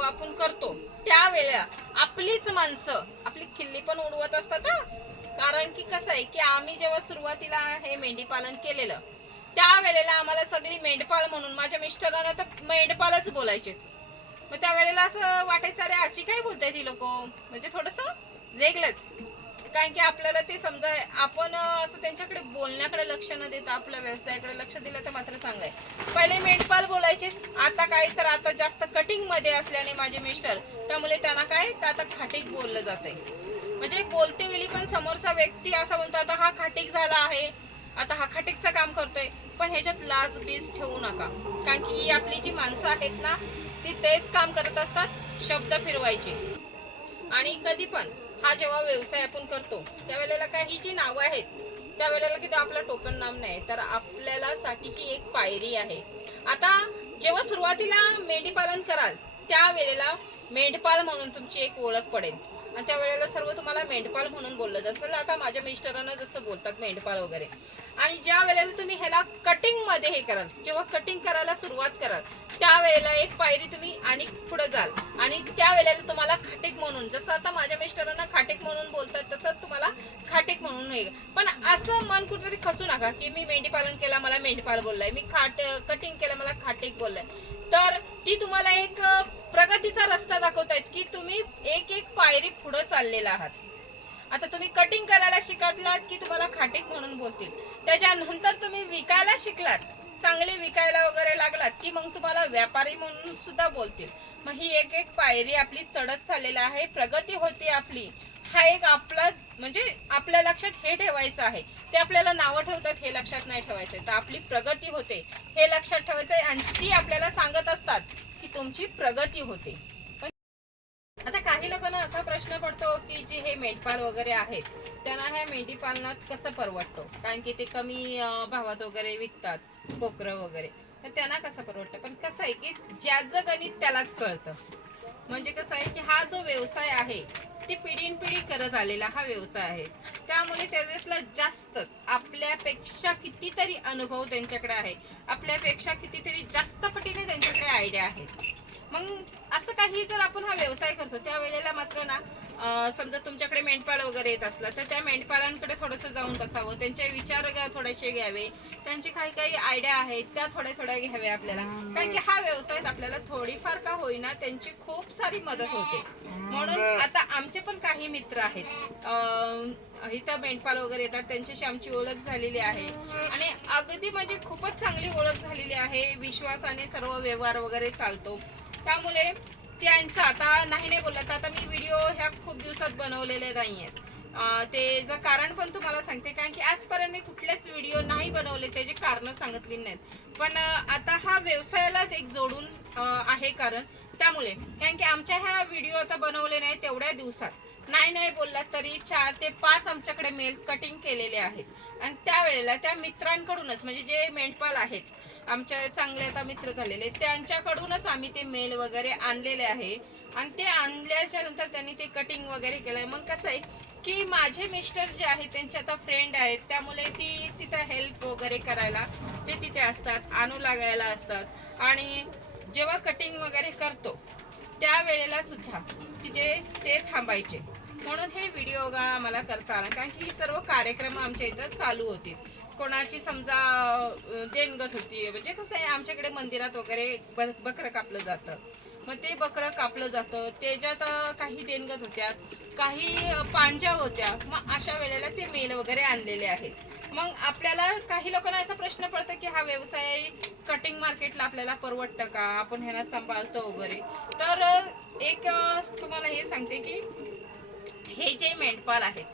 आपण करतो. त्यावेळेला आपलीच माणसं आपली खिल्ली पण उडवत असतात कारण की कसं आहे की आम्ही जेव्हा सुरुवातीला हे मेंढी पालन केलेलं त्यावेळेला आम्हाला सगळी मेंढपाळ म्हणून माझ्या मिस्टरांना तर मेंढपालच बोलायचे. मग त्यावेळेला असं वाटायचं अरे अशी काय बोलताय ती लोक? म्हणजे थोडस वेगळंच. कारण की आपल्याला ते समजा आपण असं त्यांच्याकडे बोलण्याकडे लक्ष न देता आपल्या व्यवसायाकडे लक्ष दिलं तर मात्र चांगलं आहे. पहिले मेंढपाल बोलायचे आता काय तर आता जास्त कटिंगमध्ये असल्याने माझे मिस्टर त्यामुळे त्यांना काय तर आता खाटीक बोललं जाते म्हणजे बोलते वेळी पण समोरचा व्यक्ती असा म्हणतो आता हा खाटीक झाला आहे आता हा खाटीकचं काम करतोय. पण ह्याच्यात लाज बीज ठेवू नका. कारण की ही आपली जी माणसं आहेत ना ती तेच काम करत असतात शब्द फिरवायचे. आणि कधी पण हा जेव्हा व्यवसाय आपण करतो त्यावेळेला काय ही जी नावं आहेत त्यावेळेला किती आपलं टोकन नाम नाही तर आपल्याला साठीची एक पायरी आहे. आता जेव्हा सुरुवातीला मेंढी पालन कराल त्यावेळेला मेंढपाल म्हणून तुमची एक ओळख पडेल. आणि त्यावेळेला सर्व तुम्हाला मेंढपाल म्हणून बोललं जसं आता माझ्या मिस्टरांना जसं बोलतात मेंढपाल वगैरे. आणि ज्या वेळेला तुम्ही ह्याला कटिंगमध्ये हे कराल जेव्हा कटिंग करायला सुरुवात कराल त्यावेळेला एक पायरी तुम्ही आणि पुढे जाल. आणि त्यावेळेला तुम्हाला खाटीक म्हणून जसं आता माझ्या मिस्टरांना खाटेक म्हणून बोलतात तसंच तुम्हाला खाटीक म्हणून होईल पण असं मन कुठेतरी खचू नका की मी मेंढी पालन केला मला मेंढीपाल बोललाय. मी खाट कटिंग केलं मला खाटीक बोललाय. तर ती तुम्हाला एक प्रगतीचा रस्ता दाखवतायत की तुम्ही एक एक पायरी पुढे चाललेला आहात. आता तुम्ही कटिंग करायला शिकलात की तुम्हाला खाटीक म्हणून बोलतील. त्याच्यानंतर तुम्ही विकायला शिकलात. चांगले विकायला वगैरे लागलात की मग तुम्हाला व्यापारी म्हणून सुद्धा बोलतील. मग ही एक एक पायरी आपली चढत चाललेली आहे प्रगती होते आपली. हा एक आपला म्हणजे आपल्या लक्षात हे ठेवायचं आहे. ते आपल्याला नावं ठेवतात हे लक्षात नाही ठेवायचं तर आपली प्रगती होते हे लक्षात ठेवायचं आहे आणि ती आपल्याला सांगत असतात की तुमची प्रगती होते. काही लोकांना असा प्रश्न पडतो की जे हे मेंढपाल वगैरे आहेत त्यांना ह्या मेंढी पालनात कसं परवडतो? कारण की ते कमी भावात वगैरे विकतात कोकरं वगैरे. तर त्यांना कसं परवडतं? पण कसं आहे की ज्याचं गणित त्यालाच कळतं. म्हणजे कसं आहे की हा जो व्यवसाय आहे ती पिढीन पिढी करत आलेला हा व्यवसाय आहे. त्यामुळे त्याच्यातला जास्त आपल्यापेक्षा कितीतरी अनुभव त्यांच्याकडे आहे. आपल्यापेक्षा कितीतरी जास्त पटीने त्यांच्याकडे आयडिया आहे. मग असं काही जर आपण हा व्यवसाय करतो त्यावेळेला मात्र ना समजा तुमच्याकडे मेंढपाळ वगैरे येत असला तर त्या मेंढपाळांकडे थोडंसं जाऊन बसावं त्यांचे विचार घ्या थोडेसे घ्यावे त्यांची काही काही आयडिया आहेत त्या थोड्या थोड्या घ्याव्या आपल्याला. कारण की हा व्यवसायात आपल्याला थोडीफार का होईना त्यांची खूप सारी मदत होते. म्हणून आता आमचे पण काही मित्र आहेत. इथं मेंढपाल वगैरे येतात त्यांच्याशी आमची ओळख झालेली आहे. आणि अगदी म्हणजे खूपच चांगली ओळख झालेली आहे. विश्वासाने सर्व व्यवहार वगैरे चालतो. त्यामुळे त्यांचं आता नाही नाही बोलत. आता मी व्हिडिओ ह्या खूप दिवसात बनवलेले नाही आहेत ते जर कारण पण तुम्हाला सांगते कारण की आजपर्यंत मी कुठलेच व्हिडिओ नाही बनवले त्याची कारणं सांगितली नाहीत. पण आता हा व्यवसायालाच एक जोडून आहे कारण त्यामुळे. कारण की आमच्या ह्या व्हिडिओ आता बनवले नाही तेवढ्या दिवसात. नाही नाही बोललात तरी चार ते पाच आमच्याकडे मेल कटिंग केलेले आहेत. आणि त्यावेळेला त्या मित्रांकडूनच म्हणजे जे मेंढपाल आहेत आमच्या चांगले आता मित्र झालेले त्यांच्याकडूनच आम्ही ते मेल वगैरे आणलेले आहे. आणि ते आणल्याच्या नंतर त्यांनी ते कटिंग वगैरे केलंय. मग कसं आहे की माझे मिस्टर जे आहेत त्यांचे आता फ्रेंड आहेत त्यामुळे ती तिथं हेल्प वगैरे करायला ते तिथे असतात आणू लागायला असतात. आणि जेव्हा कटिंग वगैरे करतो त्यावेळेला सुद्धा तिथे ते थांबायचे. म्हणून हे व्हिडिओ आम्हाला करता आला कारण की सर्व कार्यक्रम आमच्या इथं चालू होते. कोणाची समजा देणगत होती म्हणजे कसं आहे आमच्याकडे मंदिरात वगैरे ब- बकरं कापलं जातं. मग ते बकरं कापलं जातं. त्याच्यात काही देणगत होत्या काही पांज्या होत्या. मग अशा वेळेला ते मेल वगैरे आणलेले आहेत. मग आपल्याला काही लोकांना असा प्रश्न पडतो की हा व्यवसाय कटिंग मार्केटला आपल्याला परवडतं का? आपण ह्याला सांभाळतो वगैरे. तर एक तुम्हाला हे सांगते की हे जे मेंढपाल आहेत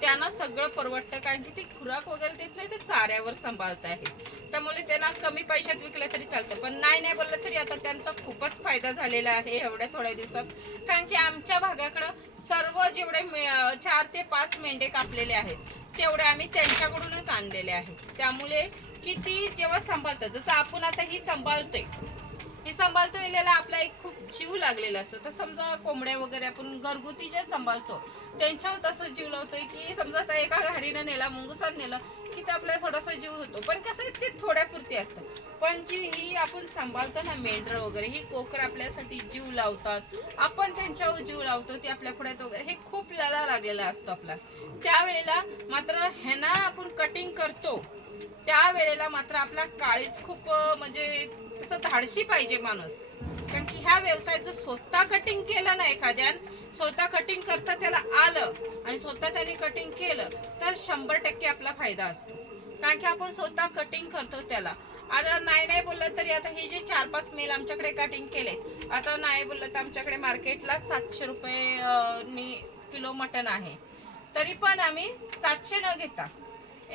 त्यांना सगळं परवडतं कारण की ते खुराक वगैरे देत नाही ते चाऱ्यावर सांभाळत आहेत. त्यामुळे त्यांना कमी पैशात विकलं तरी चालतं. पण नाही नाही बोललं तरी आता त्यांचा खूपच फायदा झालेला आहे एवढ्या थोड्या दिवसात. कारण की आमच्या भागाकडं सर्व जेवढे मे- चार ते पाच मेंढे कापलेले आहेत तेवढे आम्ही त्यांच्याकडूनच आणलेले आहेत. त्यामुळे किती जेव्हा सांभाळतात जसं आपण आता ही सांभाळतोय सांभाळतो वेळेला आपला एक खूप जीव लागलेला असतो. तर समजा कोंबड्या वगैरे आपण घरगुती जे सांभाळतो त्यांच्यावर तसं जीव लावतोय की समजा आता एका घारीनं नेला मुंगुसान नेलं की तर आपला थोडासा जीव होतो. पण कसं आहे ते थोड्यापुरती असतं. पण जी ही आपण सांभाळतो ना मेंढरं वगैरे ही कोकर आपल्यासाठी जीव लावतात. आपण त्यांच्यावर जीव लावतो ती आपल्या पुढ्यात वगैरे हे खूप लाला लागलेला असतो आपला. त्यावेळेला मात्र ह्यांना आपण कटिंग करतो. त्यावेळेला मात्र आपला काळीच खूप म्हणजे असं धाडशी पाहिजे माणूस. कारण की ह्या व्यवसायाचं स्वतः कटिंग केलं ना एखाद्यान स्वतः कटिंग करता त्याला आलं आणि स्वतः त्याने कटिंग केलं तर शंभर टक्के आपला फायदा असतो. कारण की आपण स्वतः कटिंग करतो त्याला. आता नाही नाही बोललं तरी आता हे जे चार पाच मेल आमच्याकडे कटिंग केले आता नाही बोललं तर आमच्याकडे मार्केटला सातशे रुपये नी किलो मटण आहे. तरी पण आम्ही सातशे न घेता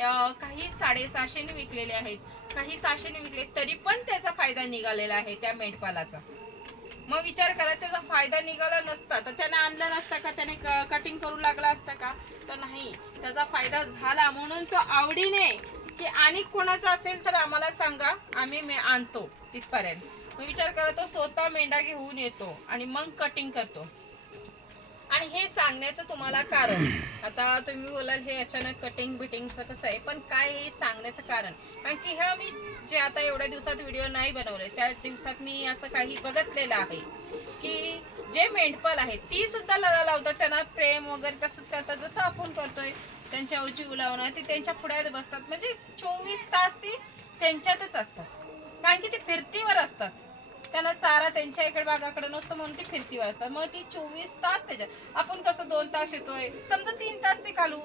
काही साडेसहाशेने विकलेले आहेत. काही सहाशेने विकले तरी पण त्याचा फायदा निघालेला आहे त्या मेंढपालाचा. मग विचार करा त्याचा फायदा निघाला नसता तर त्याने आणला नसता का? त्याने कटिंग करू लागला असता का? तर नाही. त्याचा फायदा झाला म्हणून तो आवडीने की आणि कोणाचा असेल तर आम्हाला सांगा आम्ही मे आणतो तिथपर्यंत. मग विचार करा तो स्वतः मेंढा घेऊन येतो आणि मग कटिंग करतो. आणि हे सांगण्याचं तुम्हाला कारण. आता तुम्ही बोलाल हे अचानक कटिंग बिटिंगचं कसं आहे पण काय हे सांगण्याचं कारण? कारण की ह्या मी जे आता एवढ्या दिवसात व्हिडिओ नाही बनवले त्या दिवसात मी असं काही बघितलेलं आहे की जे मेंढपाल आहेत ती सुद्धा लला लावतात त्यांना प्रेम वगैरे तसंच करतात. जसं आपण करतोय त्यांच्या जीव लावणं ते त्यांच्या पुढ्यात बसतात. म्हणजे चोवीस तास ती त्यांच्यातच असतात. कारण की ते फिरतीवर असतात. त्यांना चारा त्यांच्या इकडे भागाकडे नसतो म्हणून ती फिरतीवर असतात मग ती चोवीस तास त्याच्यात आपण कसं दोन तास येतोय? समजा तीन तास ते घालू.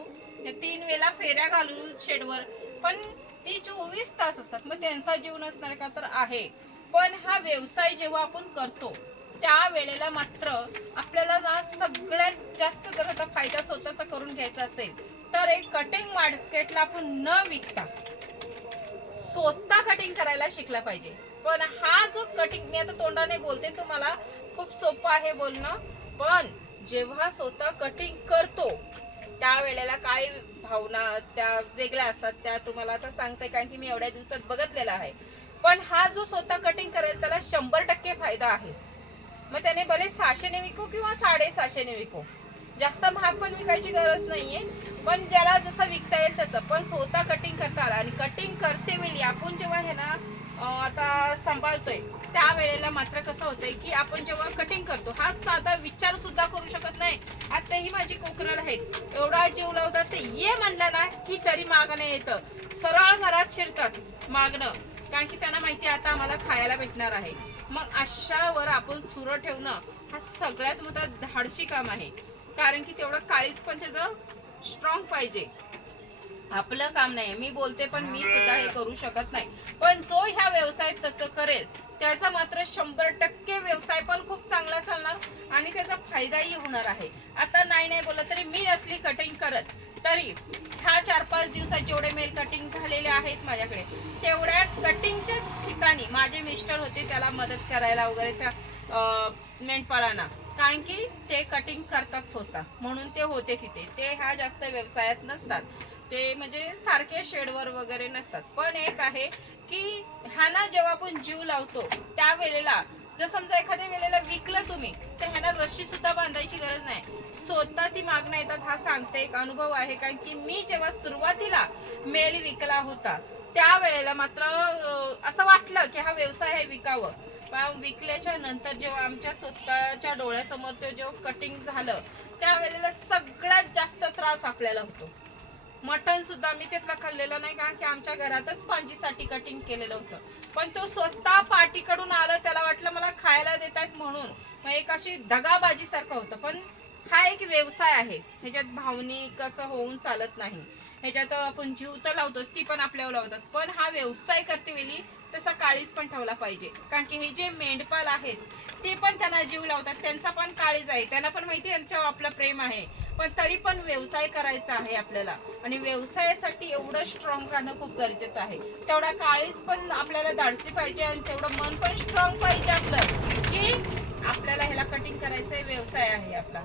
तीन वेळा फेऱ्या घालू शेडवर. पण ती चोवीस तास असतात. मग त्यांचा जीव नसणार का? तर आहे. पण हा व्यवसाय जेव्हा आपण करतो त्या वेळेला मात्र आपल्याला ना सगळ्यात जास्त जर आता फायदा स्वतःचा करून घ्यायचा असेल तर एक कटिंग मार्केटला आपण न विकता स्वतः कटिंग करायला शिकला पाहिजे. पण हा जो कटिंग मी आता तोंडाने बोलते तुम्हाला खूप सोपं आहे बोलणं. पण जेव्हा स्वतः कटिंग करतो त्या वेळेला काय भावना त्या वेगळ्या असतात त्या तुम्हाला आता सांगते कारण की मी एवढ्या दिवसात बघितलेला आहे. पण हा जो स्वतः कटिंग करेल त्याला शंभर टक्के फायदा आहे. मग त्याने भले सहाशेने विकू किंवा साडेसहाशेने विकू. जास्त महाग पण विकायची गरज नाहीये. पण ज्याला जसं विकता येईल तसं. पण स्वतः कटिंग करता आला. आणि कटिंग करते वेळी आपण जेव्हा हे ना आता सांभाळतोय. त्या वेळेला मात्र कसं होतंय की आपण जेव्हा कटिंग करतो हा साधा विचार सुद्धा करू शकत नाही. आता ही माझी कोकरल आहेत. एवढा जीव लावतात ते ये म्हणलं ना की तरी मागणं येतं. सरळ घरात शिरतात मागणं. कारण की त्यांना माहिती आहे आता आम्हाला खायला भेटणार आहे. मग अशावर आपण सुर ठेवणं हा सगळ्यात मोठा धाडशी काम आहे. कारण की तेवढं काळीच पण त्याचं स्ट्रॉंग पाहिजे. आपलं काम नाही मी बोलते पण मी सुद्धा हे करू शकत नाही. पण जो ह्या व्यवसायात तसं करेल त्याचा मात्र शंभर टक्के व्यवसाय पण खूप चांगला चालणार आणि त्याचा फायदाही होणार आहे. आता नाही नाही बोललं तरी मी नसली कटिंग करत तरी ह्या चार पाच दिवसात जेवढे मेल कटिंग झालेले आहेत माझ्याकडे तेवढ्या कटिंगच्या ठिकाणी माझे मिस्टर होते त्याला मदत करायला वगैरे त्या मेंढपाळांना. कारण की ते कटिंग करतात स्वतः म्हणून ते होते तिथे. ते ह्या जास्त व्यवसायात नसतात. ते म्हणजे सारखे शेडवर वगैरे नसतात. पण एक आहे की ह्यांना जेव्हा आपण जीव लावतो त्या वेळेला जर समजा एखाद्या वेळेला विकलं तुम्ही तर ह्यांना रशी सुद्धा बांधायची गरज नाही. स्वतः ती मागणं येतात हा सांगते एक अनुभव आहे. कारण की मी जेव्हा सुरुवातीला मेल विकला होता त्या वेळेला मात्र असं वाटलं की हा व्यवसाय आहे विकावं. पण विकल्याच्या नंतर जेव्हा आमच्या स्वतःच्या डोळ्यासमोर ते जेव्हा कटिंग झालं त्यावेळेला सगळ्यात जास्त त्रास आपल्याला होतो. मटन सुद्धा मी त्यातलं खाल्लेलं नाही कारण की आमच्या घरातच पांजीसाठी कटिंग केलेलं होतं. पण तो स्वतः पार्टीकडून आलं त्याला वाटलं मला खायला देतात म्हणून. मग एक अशी दगाबाजीसारखं होतं. पण हा एक व्यवसाय आहे. ह्याच्यात भावनिक असं होऊन चालत नाही. ह्याच्यात आपण जीव तर लावतोच ती पण आपल्यावर लावतात. पण हा व्यवसाय करते वेळी तसा काळीज पण ठेवला पाहिजे. कारण की हे जे मेंढपाल आहेत ते पण त्यांना जीव लावतात. त्यांचा पण काळीज आहे. त्यांना पण माहिती आहे आपलं प्रेम आहे. पण तरी पण व्यवसाय करायचा आहे आपल्याला. आणि व्यवसायासाठी एवढं स्ट्रॉंग राहणं खूप गरजेचं आहे. तेवढा काळीज पण आपल्याला धाडसी पाहिजे आणि तेवढं मन पण स्ट्रॉंग पाहिजे आपलं. की आपल्याला ह्याला कटिंग करायचा व्यवसाय आहे आपला.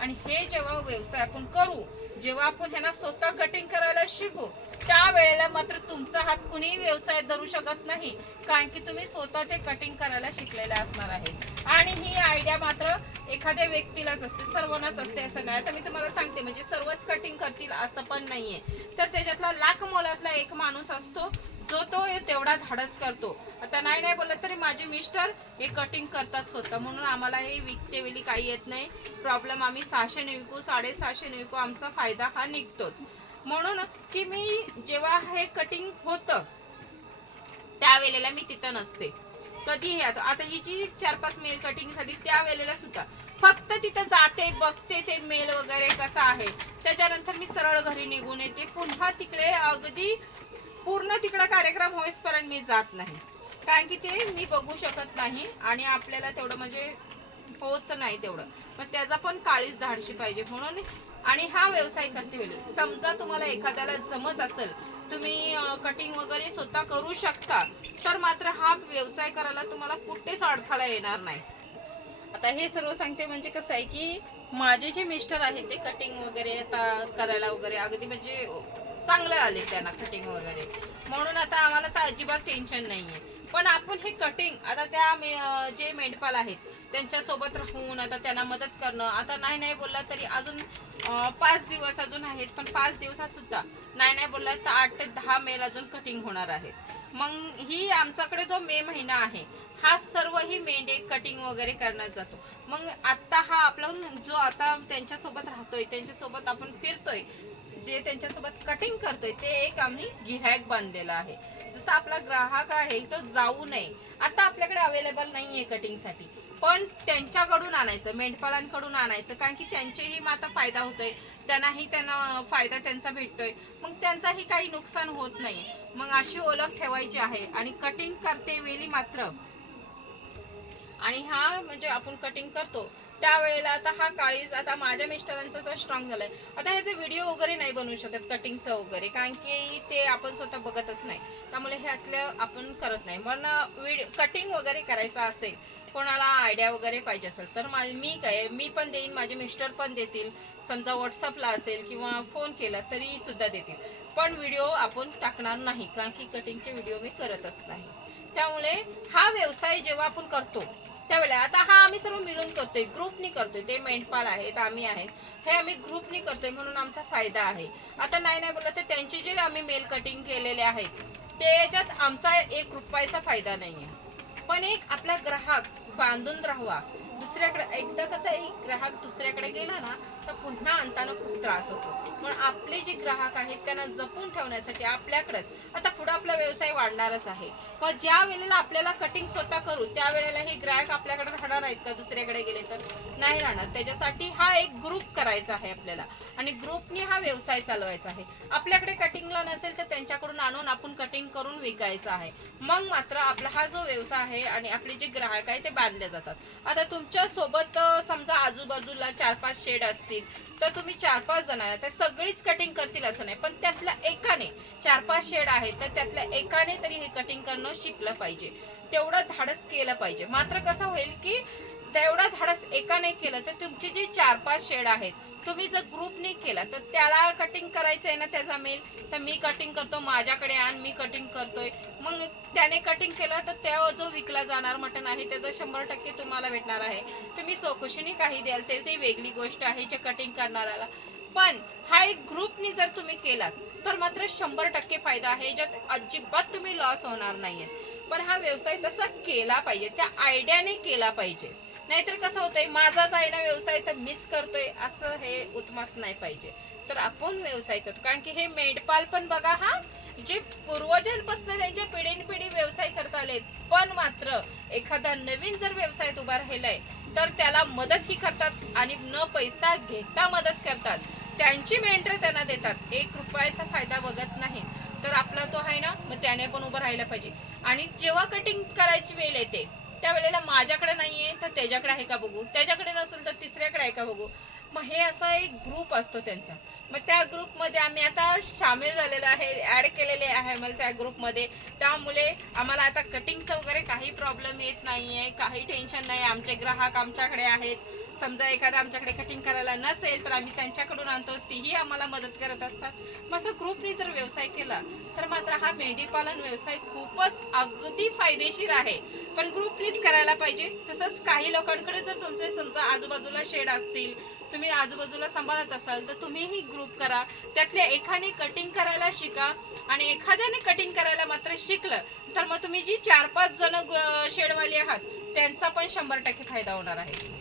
आणि हे जेव्हा व्यवसाय आपण करू जेव्हा आपण ह्यांना स्वतः कटिंग करायला शिकू त्या वेळेला मात्र तुमचा हात कुणीही व्यवसाय धरू शकत नाही कारण की तुम्ही स्वतः ते कटिंग करायला शिकलेले असणार आहे. आणि ही आयडिया मात्र एखाद्या व्यक्तीलाच असते सर्वांनाच असते असं नाही. तर मी तुम्हाला सांगते म्हणजे सर्वच कटिंग करतील असं पण नाहीये. तर त्याच्यातला लाख मोलातला एक माणूस असतो जो तो तेवढा धाडस करतो. आता नाही नाही बोलत तरी माझे मिस्टर हे कटिंग करतात स्वतः म्हणून आम्हाला हे विकते वेळी काही येत नाही. प्रॉब्लेम आम्ही सहाशे विकू साडेसहाशे विकू आमचा फायदा हा निघतोच. म्हणून की मी जेव्हा हे कटिंग होतं त्यावेळेला मी तिथं नसते. कधीही आता आता ही जी चार पाच मेल कटिंग झाली त्या वेळेला सुद्धा. फक्त तिथं जाते बघते ते मेल वगैरे कसं आहे. त्याच्यानंतर मी सरळ घरी निघून येते. पुन्हा तिकडे अगदी पूर्ण तिकडं कार्यक्रम होईसपर्यंत मी जात नाही. कारण की ते मी बघू शकत नाही आणि आपल्याला तेवढं म्हणजे होत नाही तेवढं. मग त्याचा पण काळीच धाडशी पाहिजे. म्हणून आणि हा व्यवसाय करते वेळी समजा तुम्हाला एखाद्याला जमत असेल तुम्ही कटिंग वगैरे स्वतः करू शकता तर मात्र हा व्यवसाय करायला तुम्हाला कुठेच अडथळा येणार नाही. आता हे सर्व सांगते म्हणजे कसं आहे की माझे जे मिस्टर आहेत ते कटिंग वगैरे आता करायला वगैरे अगदी म्हणजे चांगलं आले त्यांना कटिंग वगैरे. म्हणून आता आम्हाला तर अजिबात टेन्शन नाही आहे पण आपण हे कटिंग आता त्या जे मेंढपाल आहेत त्यांच्यासोबत राहून आता त्यांना मदत करणं. आता नाही नाही बोलला तरी अजून पाच दिवस अजून आहेत पण पाच दिवसात सुद्धा नाही नाही बोलला तर आठ ते दहा मेल अजून कटिंग होणार आहे मग ही आमच्याकडे जो मे महिना आहे हा सर्व ही मेंढे कटिंग वगैरे करण्यात जातो. मग आत्ता हा आपला जो आता त्यांच्यासोबत राहतोय त्यांच्यासोबत आपण फिरतोय जे त्यांच्यासोबत कटिंग करतोय ते एक आम्ही गिऱ्हाईक बांधलेलं आहे. जसं आपला ग्राहक आहे तो जाऊ नये. आता आपल्याकडे अवेलेबल नाही आहे कटिंगसाठी पण त्यांच्याकडून आणायचं मेंढपाळांकडून आणायचं कारण की त्यांचेही माता फायदा होतोय. त्यांनाही त्यांना फायदा त्यांचा भेटतोय. मग त्यांचाही काही नुकसान होत नाही. मग अशी ओळख ठेवायची आहे. आणि कटिंग करते वेळी मात्र. आणि हा म्हणजे आपण कटिंग करतो. त्यावेळेला आता हा काळीज आता माझ्या मिस्टरांचा तर स्ट्रॉंग झालाय. आता ह्याचे व्हिडिओ वगैरे नाही बनवू शकत कटिंगचं वगैरे कारण की ते आपण स्वतः बघतच नाही. त्यामुळे हे असलं आपण करत नाही. पण व्हिडिओ कटिंग वगैरे करायचं असेल कोणाला आयडिया वगैरे पाहिजे असेल तर मा- मी काय मी पण देईन माझे मिस्टर पण देतील. समजा व्हॉट्सअपला असेल किंवा फोन केला तरी सुद्धा देतील. पण व्हिडिओ आपण टाकणार नाही कारण की कटिंगचे व्हिडिओ मी करतच नाही. त्यामुळे हा व्यवसाय जेव्हा आपण करतो त्यावेळेला आता हा आम्ही सर्व मिळून करतोय ग्रुपनी करतोय. ते मेंढपाल आहेत आम्ही आहेत. हे आम्ही ग्रुपनी करतोय म्हणून आमचा फायदा आहे. आता नाही नाही बोललं तर त्यांचे जे आम्ही मेल कटिंग केलेले आहेत त्याच्यात आमचा एक रुपयाचा फायदा नाही आहे पण एक आपला ग्राहक बांधून राहावा. दुसऱ्याकडे एकदा कसं आहे ग्राहक दुसऱ्याकडे गेला ना तर पुन्हा आणताना खूप त्रास होतो. पण आपले जे ग्राहक आहेत त्यांना जपून ठेवण्यासाठी आपल्याकडेच आता पुढे आपला व्यवसाय वाढणारच आहे. पण ज्या वेळेला आपल्याला कटिंग स्वतः करू त्यावेळेला हे ग्राहक आपल्याकडे राहणार आहेत का? दुसऱ्याकडे गेले तर नाही राहणार. त्याच्यासाठी हा एक ग्रुप करायचा आहे आपल्याला. आणि ग्रुपने हा व्यवसाय चालवायचा आहे. आपल्याकडे कटिंगला नसेल तर त्यांच्याकडून आणून आपण कटिंग करून विकायचं आहे. मग मात्र आपला हा जो व्यवसाय आहे आणि आपले जे ग्राहक आहे ते बांधले जातात. आता तुमच्यासोबत समजा आजूबाजूला चार पाच शेड असतात असतील तर तुम्ही चार पाच जण आहे तर सगळीच कटिंग करतील असं नाही. पण त्यातल्या एकाने चार पाच शेड आहेत तर त्यातल्या एकाने तरी हे कटिंग करणं शिकलं पाहिजे. तेवढं धाडस केलं पाहिजे. मात्र कसं होईल की तेवढं धाडस एकाने केलं तर तुमचे जे चार पाच शेड आहेत तुम्ही जर ग्रुपने केला तर त्याला कटिंग करायचं आहे ना त्याचा मेल तर मी कटिंग करतो माझ्याकडे आण मी कटिंग करतोय. मग त्याने कटिंग केलं तर त्या जो विकला जाणार मटण आहे त्याचं शंभर टक्के तुम्हाला भेटणार आहे. तुम्ही सोकुशीने काही द्याल ते ती वेगळी गोष्ट आहे जे कटिंग करणाऱ्याला. पण हा एक ग्रुपनी जर तुम्ही केलात तर मात्र शंभर टक्के फायदा आहे. ज्यात अजिबात तुम्ही लॉस होणार नाहीये. पण हा व्यवसाय तसा केला पाहिजे त्या आयडियाने केला पाहिजे. नाहीतर कसं होतंय माझाच आहे ना व्यवसाय तर मीच करतोय असं हे उत्मात नाही पाहिजे. तर आपण व्यवसाय करतो. कारण की हे मेंढपाल पण बघा हा जे पूर्वजांपासून त्यांच्या पिढीन पिढी व्यवसाय करता आलेत पण मात्र एखादा नवीन जर व्यवसायात उभा राहिलाय तर त्याला मदत ही करतात आणि न पैसा घेता मदत करतात. त्यांची मेंढर त्यांना देतात. एक रुपयाचा फायदा बघत नाही. तर आपला तो आहे ना मग त्याने पण उभं राहायला पाहिजे. आणि जेव्हा कटिंग करायची वेळ येते त्यावेळेला माझ्याकडे नाही आहे तर त्याच्याकडे आहे का बघू? त्याच्याकडे नसेल तर तिसऱ्याकडे आहे का बघू? मग हे असा एक ग्रुप असतो त्यांचा. मग त्या ग्रुपमध्ये आम्ही आता सामील झालेलो आहे ॲड केलेले आहे मला त्या ग्रुपमध्ये त्यामुळे आम्हाला आता कटिंगचं वगैरे काही प्रॉब्लेम येत नाही आहे काही टेन्शन नाही. आमचे ग्राहक आमच्याकडे आहेत. समजा एखादा आमच्याकडे कटिंग करायला नसेल तर आम्ही त्यांच्याकडून आणतो. तीही आम्हाला मदत करत असतात. मग असं ग्रुपनी जर व्यवसाय केला तर मात्र हा मेंढीपालन व्यवसाय खूपच अगदी फायदेशीर आहे. पण ग्रुपनीच करायला पाहिजे. तसंच काही लोकांकडे जर तुमचे समजा आजूबाजूला शेड असतील तुम्ही आजूबाजूला सांभाळत असाल तर तुम्हीही ग्रुप करा. त्यातल्या एकाने कटिंग करायला शिका आणि एखाद्याने कटिंग करायला मात्र शिकलं तर मग तुम्ही जी चार पाच जण शेडवाली आहात त्यांचा पण शंभर टक्के फायदा होणार आहे.